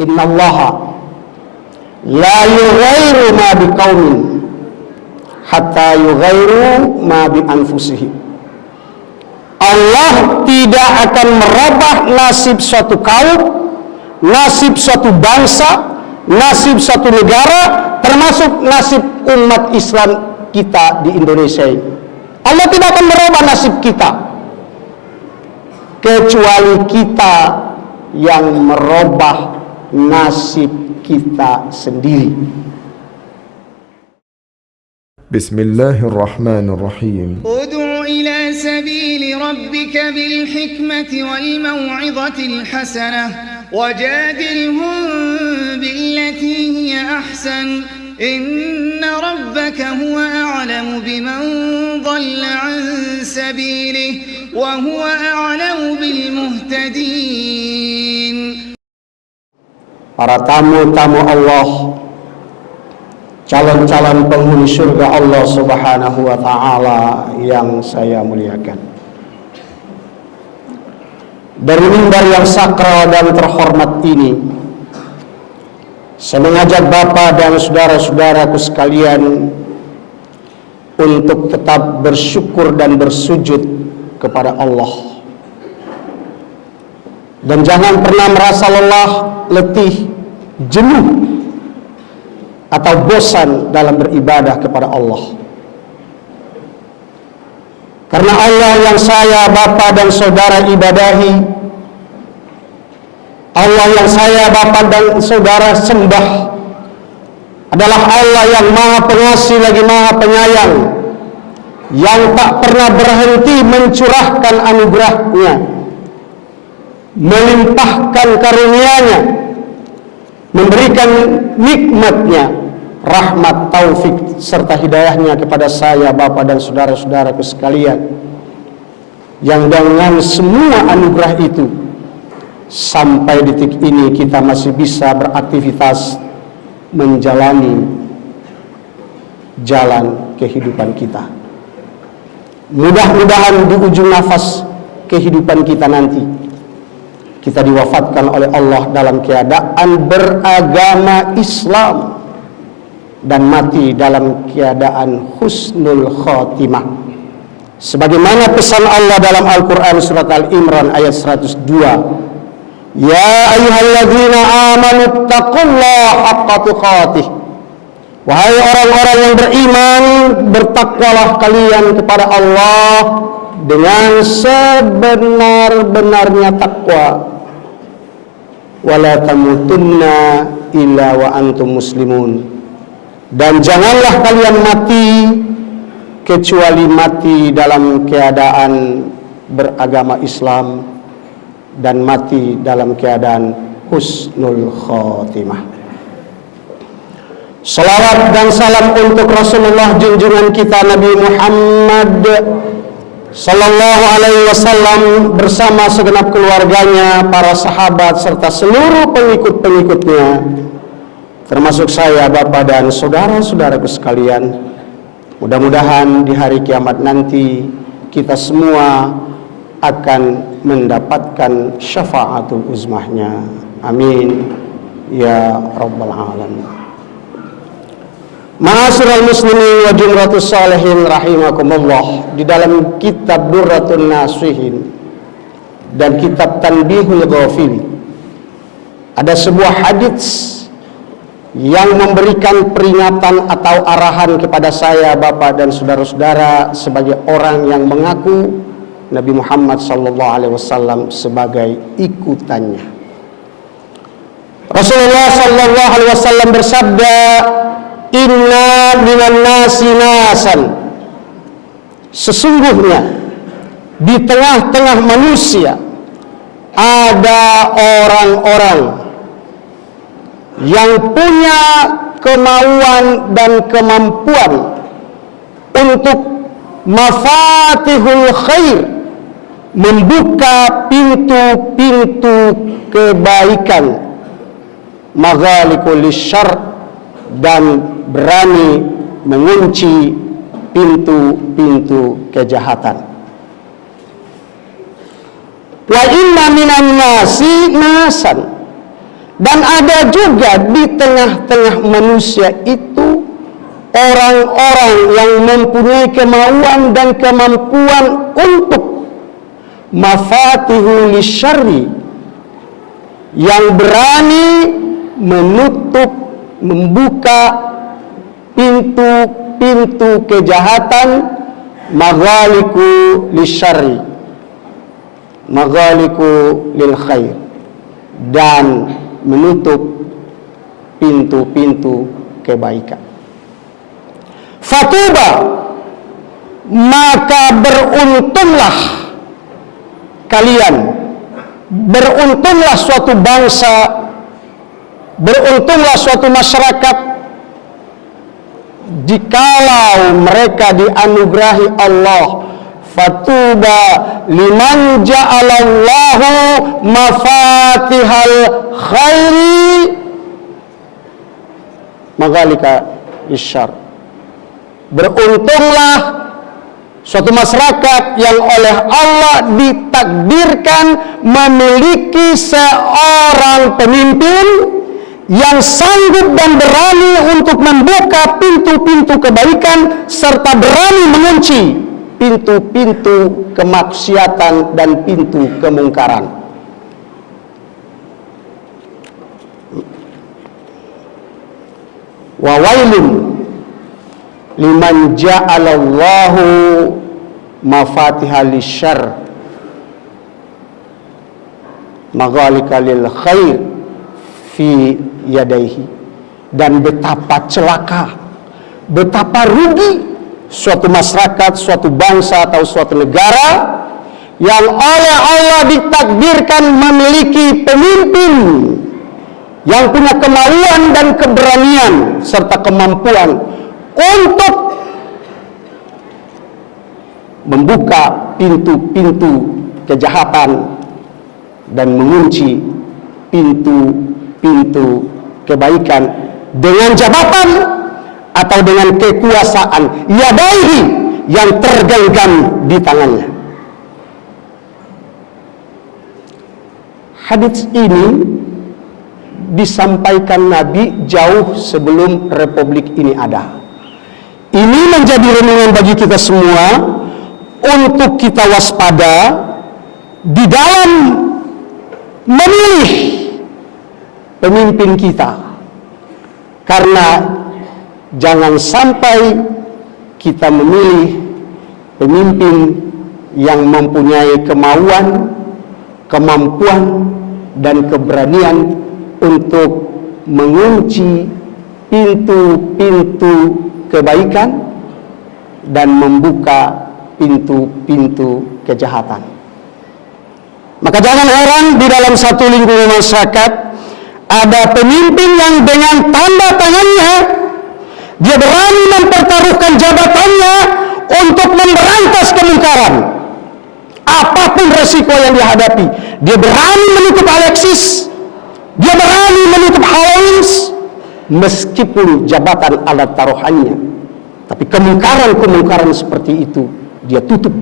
Innallaha la yughayyiru ma biqaumin hatta yughayyiru ma bi anfusihim. Allah tidak akan merubah nasib suatu kaum, nasib suatu bangsa, nasib suatu negara, termasuk nasib umat Islam kita di Indonesia ini. Allah tidak akan merubah nasib kita, kecuali kita yang merubah nasib kita sendiri. Bismillahirrahmanirrahim. Ud'u ila sabili rabbika bil hikmati wal maw'izatil hasanah wajadilhum billati hiya ahsan inna rabbaka huwa a'lamu biman dhalla 'an sabilihi wa huwa a'lamu bil muhtadin. Para tamu-tamu Allah, calon-calon penghuni surga Allah Subhanahu wa ta'ala yang saya muliakan. Dari mimbar yang sakral dan terhormat ini, saya mengajak Bapak dan saudara-saudaraku sekalian untuk tetap bersyukur dan bersujud kepada Allah. Dan jangan pernah merasa lelah, letih, jenuh atau bosan dalam beribadah kepada Allah. Karena Allah yang saya, Bapak dan saudara ibadahi, Allah yang saya, Bapak dan saudara sembah adalah Allah yang Maha Pengasih lagi Maha Penyayang, yang tak pernah berhenti mencurahkan anugerahnya, melimpahkan karunia-Nya, memberikan nikmatnya, rahmat, taufik serta hidayahnya kepada saya, Bapak dan saudara-saudaraku sekalian, yang dengan semua anugerah itu sampai detik ini kita masih bisa beraktivitas menjalani jalan kehidupan kita. Mudah-mudahan di ujung nafas kehidupan kita nanti kita diwafatkan oleh Allah dalam keadaan beragama Islam dan mati dalam keadaan husnul khotimah, sebagaimana pesan Allah dalam Al-Quran surat Al-Imran ayat 102, ya ayyuhalladzina amanu taqullaha haqqa tuqatih, wahai orang-orang yang beriman, bertakwalah kalian kepada Allah dengan sebenar-benarnya takwa, wala tamutunna illa wa antum muslimun, dan janganlah kalian mati kecuali mati dalam keadaan beragama Islam dan mati dalam keadaan husnul khotimah. Salawat dan salam untuk Rasulullah junjungan kita Nabi Muhammad Sallallahu alaihi wasallam bersama segenap keluarganya, para sahabat serta seluruh pengikut-pengikutnya, termasuk saya, Bapak dan saudara-saudaraku sekalian. Mudah-mudahan di hari kiamat nanti kita semua akan mendapatkan syafaatul uzmahnya. Amin ya rabbal alamin. Ma'asyiral muslimin wa jumratus salihin rahimakumullah, di dalam kitab Durratun Nasihin dan kitab Tanbihul Ghafili ada sebuah hadits yang memberikan peringatan atau arahan kepada saya, Bapak dan saudara-saudara, sebagai orang yang mengaku Nabi Muhammad SAW sebagai ikutannya. Rasulullah SAW bersabda, inna minan nasi nasan, sesungguhnya di tengah-tengah manusia ada orang-orang yang punya kemauan dan kemampuan untuk mafatihul khair, membuka pintu-pintu kebaikan, maghalikul syarr, dan berani mengunci pintu-pintu kejahatan. Wa inna minan nasi nasan, Dan ada juga di tengah-tengah manusia itu orang-orang yang mempunyai kemauan dan kemampuan untuk mafatihul lisyarri, yang berani menutup, membuka pintu-pintu kejahatan, maghaliku lisyarri, maghaliku lil khair, dan menutup pintu-pintu kebaikan. Fatuba, maka beruntunglah kalian, beruntunglah suatu bangsa, beruntunglah suatu masyarakat jikalau mereka dianugerahi Allah. Fatuba liman ja'alallahu mafatihal khairi maghalika isyar. Beruntunglah suatu masyarakat yang oleh Allah ditakdirkan memiliki seorang pemimpin yang sanggup dan berani untuk membuka pintu-pintu kebaikan serta berani mengunci pintu-pintu kemaksiatan dan pintu kemungkaran. Wa wailun liman ja'alallahu mafatihal lisyarr maghalika lil khair fi yadaihi. Dan betapa celaka, betapa rugi suatu masyarakat, suatu bangsa atau suatu negara yang oleh Allah ditakdirkan memiliki pemimpin yang punya kemauan dan keberanian serta kemampuan untuk membuka pintu-pintu kejahatan dan mengunci pintu-pintu kebaikan dengan jabatan atau dengan kekuasaan yadaihi yang tergenggam di tangannya. Hadis ini disampaikan Nabi jauh sebelum republik ini ada. Ini menjadi renungan bagi kita semua untuk kita waspada di dalam memilih pemimpin kita, karena jangan sampai kita memilih pemimpin yang mempunyai kemauan, kemampuan, dan keberanian untuk mengunci pintu-pintu kebaikan dan membuka pintu-pintu kejahatan. Maka jangan heran di dalam satu lingkungan masyarakat ada pemimpin yang dengan tanda tangannya dia berani mempertaruhkan jabatannya untuk memberantas kemungkaran. Apapun resiko yang dihadapi, dia berani menutup Alexis, dia berani menutup Halloween's, meskipun jabatan alat taruhannya. Tapi kemungkaran-kemungkaran seperti itu dia tutup.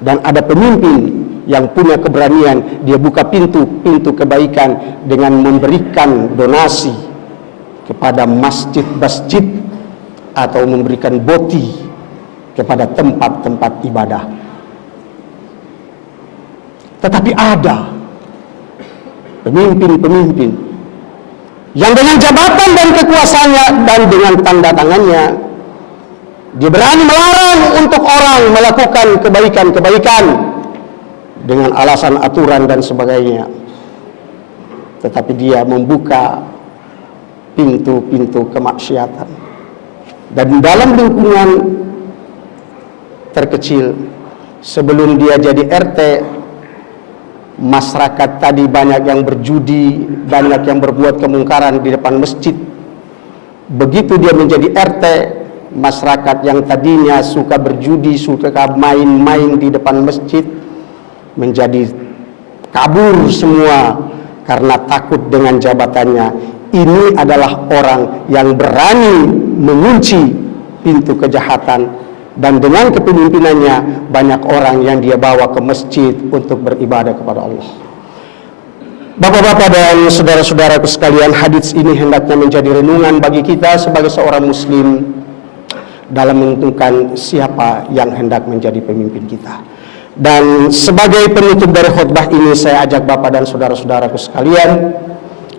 Dan ada pemimpin yang punya keberanian, dia buka pintu-pintu kebaikan dengan memberikan donasi kepada masjid-masjid atau memberikan boti kepada tempat-tempat ibadah. Tetapi ada pemimpin-pemimpin yang dengan jabatan dan kekuasaannya dan dengan tanda tangannya dia berani melarang untuk orang melakukan kebaikan-kebaikan dengan alasan aturan dan sebagainya. Tetapi dia membuka pintu-pintu kemaksiatan. Dan dalam lingkungan terkecil, sebelum dia jadi RT, masyarakat tadi banyak yang berjudi, banyak yang berbuat kemungkaran di depan masjid. Begitu dia menjadi RT, masyarakat yang tadinya suka berjudi, suka main-main di depan masjid, menjadi kabur semua karena takut dengan jabatannya. Ini adalah orang yang berani mengunci pintu kejahatan, dan dengan kepemimpinannya banyak orang yang dia bawa ke masjid untuk beribadah kepada Allah. Bapak-bapak dan saudara-saudaraku sekalian, hadits ini hendaknya menjadi renungan bagi kita sebagai seorang muslim dalam menentukan siapa yang hendak menjadi pemimpin kita. Dan sebagai penutup dari khutbah ini, saya ajak Bapak dan saudara-saudaraku sekalian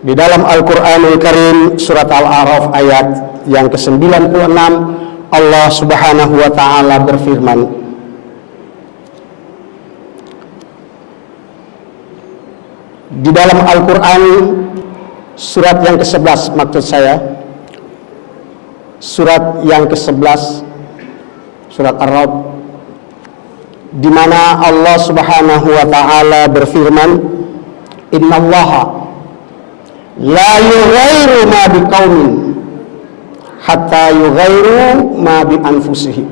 di dalam Al-Qur'anul Karim surat Al-A'raf ayat yang ke-96, Allah Subhanahu wa taala berfirman, di dalam Al-Quran surat yang ke-11, maksud saya surat yang ke-11, surat Ar-Ra'd, di mana Allah Subhanahu wa taala berfirman, innallaha la yughayyiru ma biqaumin hatta yughayyiru ma bi anfusihim.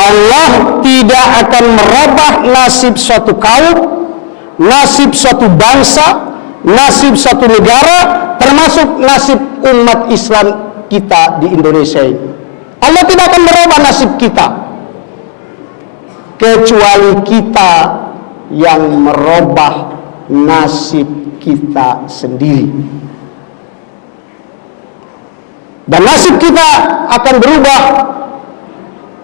Allah tidak akan merubah nasib suatu kaum, nasib suatu bangsa, nasib suatu negara, termasuk nasib umat Islam kita di Indonesia ini. Allah tidak akan merubah nasib kita, kecuali kita yang merubah nasib kita sendiri. Dan nasib kita akan berubah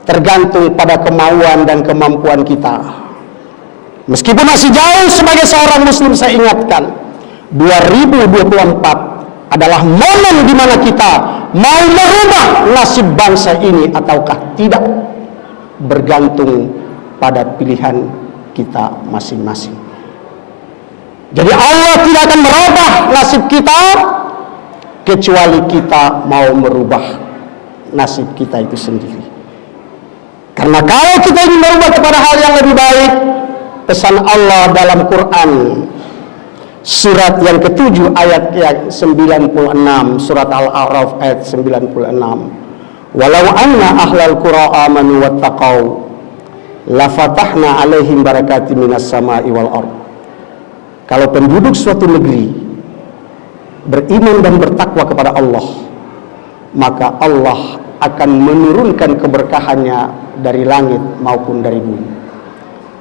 tergantung pada kemauan dan kemampuan kita. Meskipun masih jauh, sebagai seorang muslim saya ingatkan, 2024 adalah momen di mana kita mau merubah nasib bangsa ini ataukah tidak, bergantung pada pilihan kita masing-masing. Jadi Allah tidak akan merubah nasib kita kecuali kita mau merubah nasib kita itu sendiri. Karena kalau kita ingin merubah kepada hal yang lebih baik, pesan Allah dalam Quran surat yang ke-7 ayat yang 96, surat Al-A'raf ayat 96, walau anna ahlal qura amanu wattaqau lafatahna alaihim barakatim minas sama'i wal ard. Kalau penduduk suatu negeri beriman dan bertakwa kepada Allah, maka Allah akan menurunkan keberkahannya dari langit maupun dari bumi.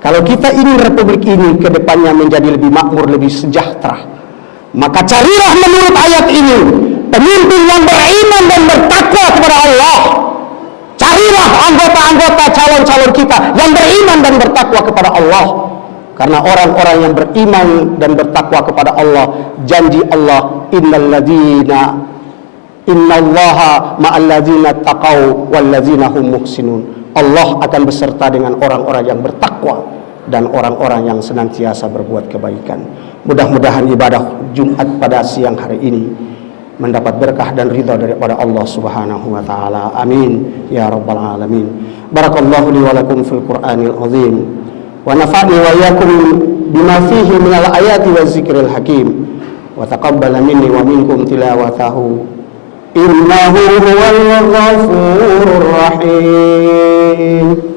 Kalau kita ingin republik ini ke depannya menjadi lebih makmur, lebih sejahtera, maka carilah menurut ayat ini pemimpin yang beriman dan bertakwa kepada Allah. Carilah anggota-anggota calon-calon kita yang beriman dan bertakwa kepada Allah. Karena orang-orang yang beriman dan bertakwa kepada Allah, janji Allah, innallaha ma'alladzina taqau walladzina hum muhsinun. Allah akan beserta dengan orang-orang yang bertakwa dan orang-orang yang senantiasa berbuat kebaikan. Mudah-mudahan ibadah Jumat pada siang hari ini mendapat berkah dan ridha daripada Allah Subhanahu wa taala. Amin ya rabbal alamin. Barakallahu li wa lakum fil Qur'anil azim wa nafa'ni wa iyyakum bima fihi minal ayati waz zikril hakim wa taqabbala minni wa minkum tilawatahu innahu huwal ghafurur rahim.